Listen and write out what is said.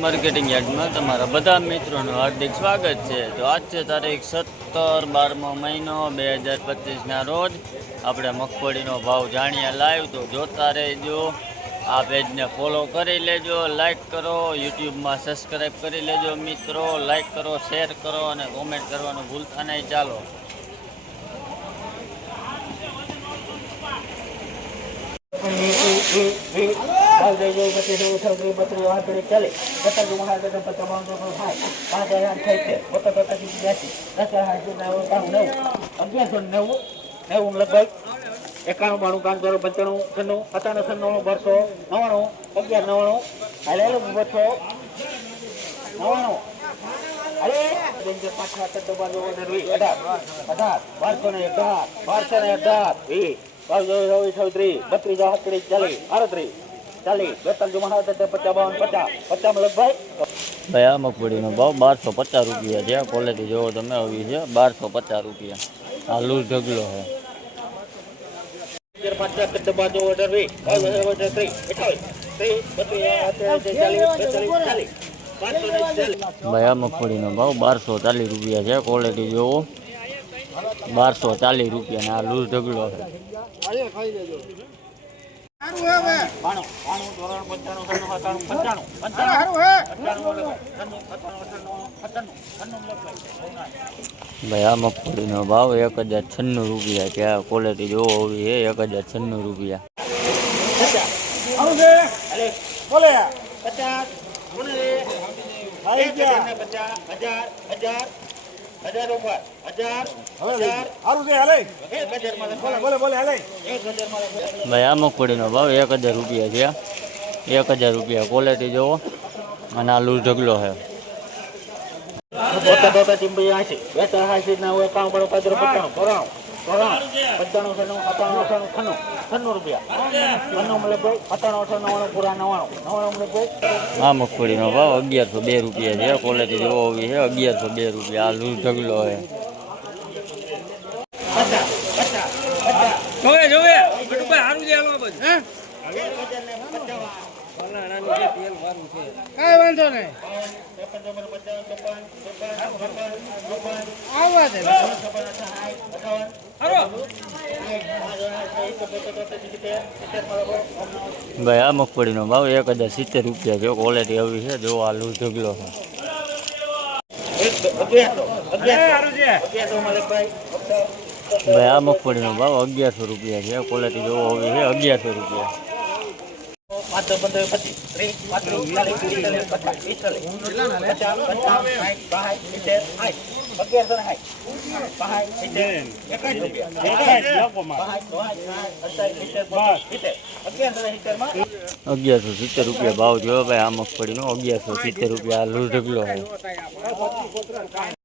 Marketing યાર્ડમાં તમારા બધા મિત્રોનું હાર્દિક સ્વાગત છે। તો આજ છે તારીખ 17/12મો મહિનો 2025ના રોજ આપણે મગફળીનો ભાવ જાણીએ લાઈવ। તો જોતા રહેજો, આ પેજને ફોલો કરી લેજો, લાઈક કરો, યુટ્યુબમાં સબસ્ક્રાઈબ કરી લેજો મિત્રો। લાઈક કરો, શેર કરો અને કોમેન્ટ કરવાનું ભૂલતા નહીં। ચાલો લગભગ 91 92 5 95 97 97 299 11 99 હાલે 299 અરે પાછા તો બાજુ ઓર્ડર 18 ભાઈ આ મગફળીનો ભાવ 1250 રૂપિયા છે। ક્વોલિટી જોવો તમે આવી છે 1250 રૂપિયા। આ લૂઝ ઢગલો છે। ભાઈ આ મગફળીનો ભાવ 1240 રૂપિયા છે। ક્વોલિટી જોવો 1240 રૂપિયા ને આ લૂઝ ઢગલો છે। ભાઈ આ મગફળીનો ભાવ 1096 રૂપિયા છે। આ ક્વોલિટી જોવો હોવી છે 1096 રૂપિયા। ભાઈ આ મગફળીનો ભાવ 1000 રૂપિયા છે। 1000 રૂપિયા ક્વોલિટી જોવો અને આ લૂઝ ઢગલો છે। આ મગફળીનો ભાવ 1102 રૂપિયા છે। ક્વોલિટી જોવો હોવી છે 1102 રૂપિયા। આ લૂઝ ઢગલો છે। ભાઈ આ મગફળીનો ભાવ 1070 રૂપિયા છે। ક્વોલિટી આવી છે જો આ લૂઝ ઢગલો છે। ભાઈ આ મગફળીનો ભાવ 1100 રૂપિયા છે। ક્વોલિટી જોવો હોવી છે 1100 રૂપિયા। ₹1170 રૂપિયા ભાવ જોયો ભાઈ આ મગફળીનો 1170 રૂપિયા લૂઝ ઢગલો છે।